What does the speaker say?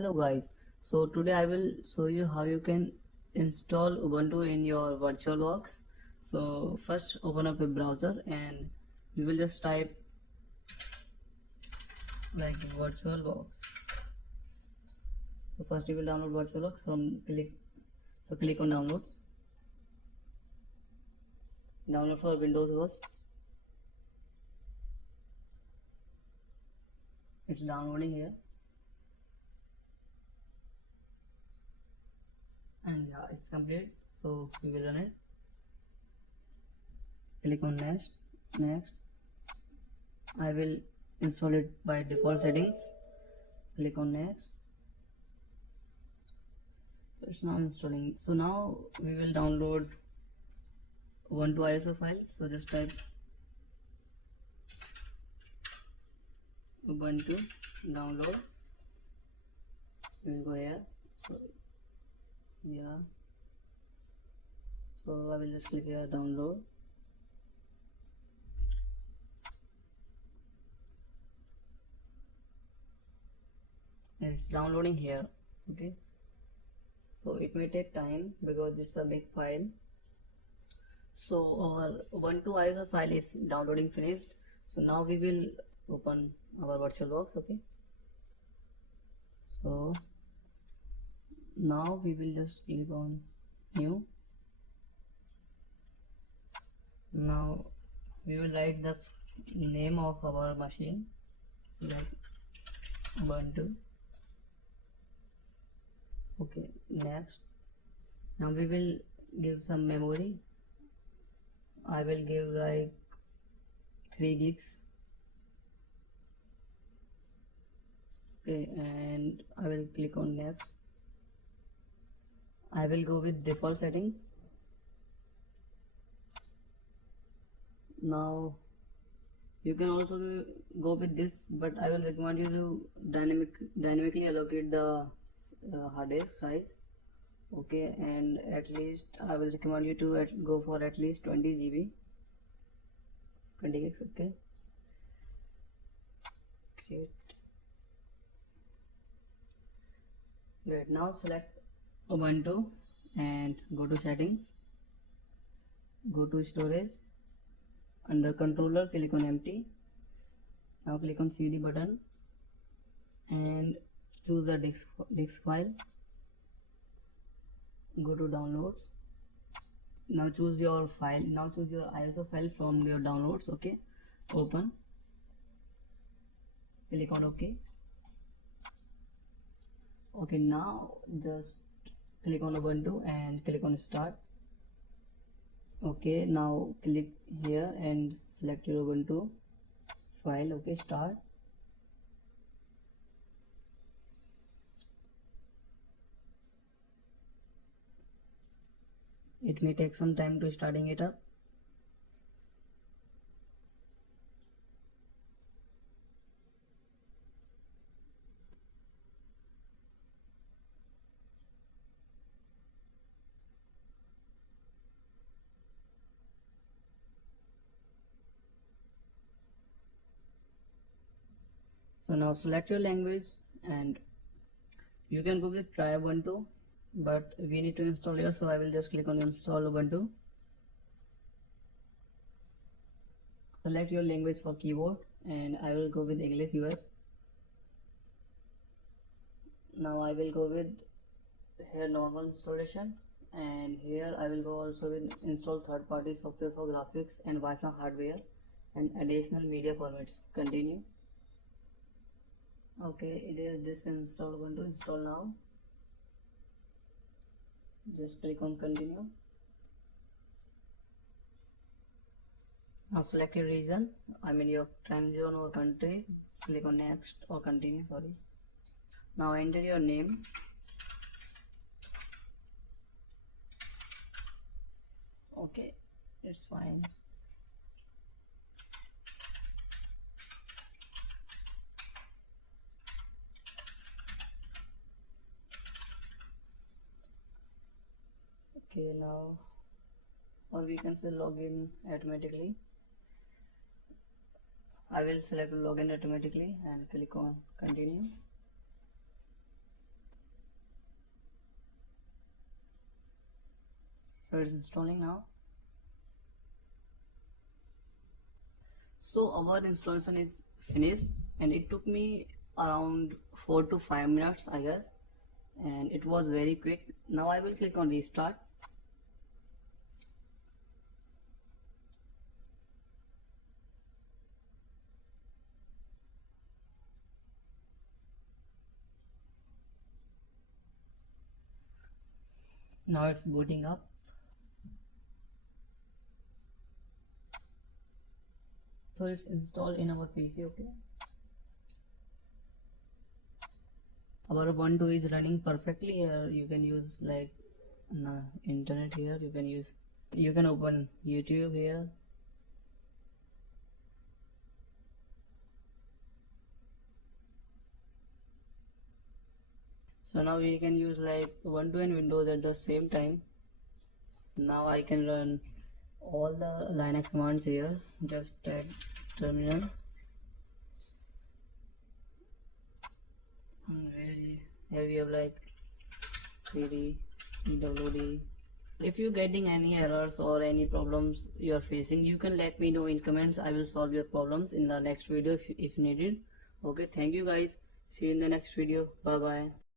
Hello guys, so today I will show you how you can install Ubuntu in your VirtualBox. So first open up a browser and you will just type like VirtualBox. So first you will download VirtualBox click on downloads. Download for Windows host. It's downloading here. And yeah, it's complete, so we will run it. Click on next. I will install it by default settings. Click on next. So it's now installing. So now we will download ubuntu ISO file. So just type ubuntu download. We will go here. So yeah, so I will just click here download. And it's downloading here. Okay, so it may take time because it's a big file. So our ubuntu ISO file is downloading finished. So now we will open our VirtualBox. Okay, so now we will just click on new. Now we will write the name of our machine like ubuntu. Okay, next. Now we will give some memory. I will give like 3 gigs. Okay, and I will click on next. I will go with default settings. Now you can also go with this, but I will recommend you to dynamically allocate the hard disk size. Okay, and at least I will recommend you to go for at least 20 GB, 20 gigs. Okay, great. Now select Ubuntu and go to settings, go to storage. Under controller click on empty. Now click on CD button and choose the disk file. Go to downloads. Now choose your file. Now choose your ISO file from your downloads. Okay, open. Click on OK. Okay, now just click on Ubuntu and click on start. Okay, now click here and select your Ubuntu file. Okay, start. It may take some time to starting it up. So now select your language and you can go with try Ubuntu, but we need to install here, so I will just click on install Ubuntu. Select your language for keyboard and I will go with English US. Now I will go with here normal installation, and here I will go also with install third-party software for graphics and Wi-Fi hardware and additional media formats. Continue. Okay, it is this install Ubuntu. Install now. Just click on continue. Now select your region, I mean your time zone or country. Click on next or continue. Sorry. Now enter your name. Okay, it's fine. Okay, now, or we can say login automatically. I will select login automatically and click on continue. So it's installing now. So our installation is finished, and it took me around 4 to 5 minutes, I guess, and it was very quick. Now I will click on restart. Now it's booting up. So it's installed in our PC. Okay, our ubuntu is running perfectly here. You can use like internet here. You can open YouTube here. So now we can use like ubuntu and windows at the same time. Now I can run all the Linux commands here. Just type terminal. Here we have like cd, pwd. If you're getting any errors or any problems you are facing, you can let me know in comments. I will solve your problems in the next video if needed. Okay, thank you guys. See you in the next video. Bye bye.